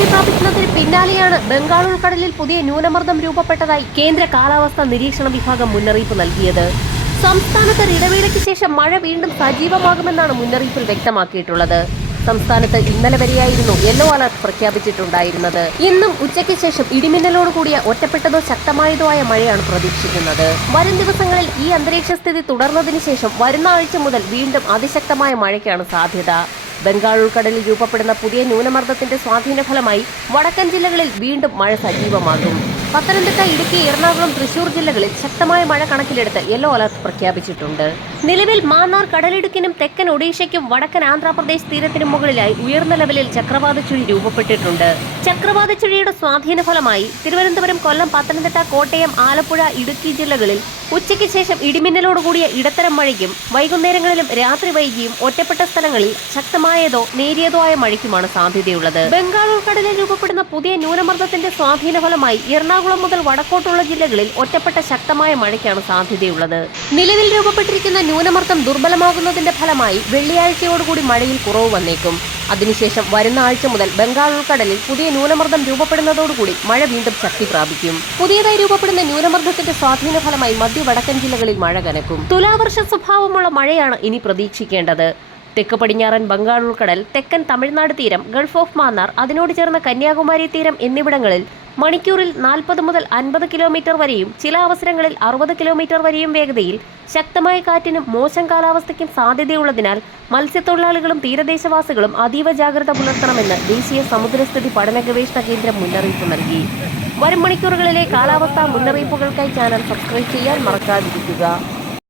ശക്തി പ്രാപിക്കുന്നതിന് പിന്നാലെയാണ് ബംഗാൾ ഉൾക്കടലിൽ പുതിയ ന്യൂനമർദ്ദം രൂപപ്പെട്ടതായി കേന്ദ്ര കാലാവസ്ഥാ നിരീക്ഷണ വിഭാഗം മുന്നറിയിപ്പ് നൽകിയത്. സംസ്ഥാനത്ത് ഇടവേളയ്ക്ക് ശേഷം മഴ വീണ്ടും സജീവമാകുമെന്നാണ് മുന്നറിയിപ്പിൽ വ്യക്തമാക്കിയിട്ടുള്ളത്. സംസ്ഥാനത്ത് ഇന്നലെ വരെയായിരുന്നു യെല്ലോ അലർട്ട് പ്രഖ്യാപിച്ചിട്ടുണ്ടായിരുന്നത്. ഇന്നും ഉച്ചയ്ക്ക് ശേഷം ഇടിമിന്നലോട് കൂടിയ ഒറ്റപ്പെട്ടതോ ശക്തമായതോ ആയ മഴയാണ് പ്രതീക്ഷിക്കുന്നത്. വരും ദിവസങ്ങളിൽ ഈ അന്തരീക്ഷ സ്ഥിതി തുടർന്നതിന് ശേഷം വരുന്ന ആഴ്ച മുതൽ വീണ്ടും അതിശക്തമായ മഴയ്ക്കാണ് സാധ്യത. ബംഗാൾ ഉൾക്കടലിൽ രൂപപ്പെടുന്ന പുതിയ ന്യൂനമർദ്ദത്തിന്റെ സ്വാധീന ഫലമായി വടക്കൻ ജില്ലകളിൽ വീണ്ടും മഴ സജീവമാകും. പത്തനംതിട്ട, ഇടുക്കി, എറണാകുളം, തൃശൂർ ജില്ലകളിൽ ശക്തമായ മഴ കണക്കിലെടുത്ത് യെല്ലോ അലർട്ട് പ്രഖ്യാപിച്ചിട്ടുണ്ട്. നിലവിൽ മാന്നാർ കടലിടുക്കിനും തെക്കൻ ഒഡീഷയ്ക്കും വടക്കൻ ആന്ധ്രാപ്രദേശ് തീരത്തിനും മുകളിലായി ഉയർന്ന ലെവലിൽ ചക്രവാത ചുഴി രൂപപ്പെട്ടിട്ടുണ്ട്. ചക്രവാത ചുഴിയുടെ സ്വാധീന ഫലമായി തിരുവനന്തപുരം, കൊല്ലം, പത്തനംതിട്ട, കോട്ടയം, ആലപ്പുഴ, ഇടുക്കി ജില്ലകളിൽ ഉച്ചയ്ക്ക് ശേഷം ഇടിമിന്നലോടുകൂടിയ ഇടത്തരം മഴയ്ക്കും വൈകുന്നേരങ്ങളിലും രാത്രി വൈകിയും ഒറ്റപ്പെട്ട സ്ഥലങ്ങളിൽ ശക്തമായതോ നേരിയതോ ആയ മഴയ്ക്കുമാണ് സാധ്യതയുള്ളത്. ബംഗാൾ ഉൾക്കടലിൽ രൂപപ്പെടുന്ന പുതിയ ന്യൂനമർദ്ദത്തിന്റെ സ്വാധീന ഫലമായി എറണാകുളം മുതൽ വടക്കോട്ടുള്ള ജില്ലകളിൽ ഒറ്റപ്പെട്ട ശക്തമായ മഴയ്ക്കാണ് സാധ്യതയുള്ളത്. നിലവിൽ രൂപപ്പെട്ടിരിക്കുന്ന ന്യൂനമർദ്ദം ദുർബലമാകുന്നതിന്റെ ഫലമായി വെള്ളിയാഴ്ചയോടുകൂടി മഴയിൽ കുറവ് വന്നേക്കും. അതിനുശേഷം വരുന്ന ആഴ്ച മുതൽ ബംഗാൾ ഉൾക്കടലിൽ പുതിയ ന്യൂനമർദ്ദം രൂപപ്പെടുന്നതോടുകൂടി മഴ വീണ്ടും ശക്തി പ്രാപിക്കും. പുതിയതായി രൂപപ്പെടുന്ന ന്യൂനമർദ്ദത്തിന്റെ സ്വാധീന ഫലമായി മധ്യ വടക്കൻ ജില്ലകളിൽ മഴ കനക്കും. തുലാവർഷ സ്വഭാവമുള്ള മഴയാണ് ഇനി പ്രതീക്ഷിക്കേണ്ടത്. തെക്ക് പടിഞ്ഞാറൻ ബംഗാൾ ഉൾക്കടൽ, തെക്കൻ തമിഴ്നാട് തീരം, ഗൾഫ് ഓഫ് മാന്നാർ, അതിനോട് ചേർന്ന കന്യാകുമാരി തീരം എന്നിവിടങ്ങളിൽ മണിക്കൂറിൽ 40 മുതൽ 50 കിലോമീറ്റർ വരെയും ചില അവസരങ്ങളിൽ 60 കിലോമീറ്റർ വരെയും വേഗതയിൽ ശക്തമായ കാറ്റിനും മോശം കാലാവസ്ഥയ്ക്കും സാധ്യതയുള്ളതിനാൽ മത്സ്യത്തൊഴിലാളികളും തീരദേശവാസികളും അതീവ ജാഗ്രത പുലർത്തണമെന്ന് ദേശീയ സമുദ്രസ്ഥിതി പഠന ഗവേഷണ കേന്ദ്രം മുന്നറിയിപ്പ് നൽകി. വരും മണിക്കൂറുകളിലെ കാലാവസ്ഥാ മുന്നറിയിപ്പുകൾക്കായി ചാനൽ സബ്സ്ക്രൈബ് ചെയ്യാൻ മറക്കാതിരിക്കുക.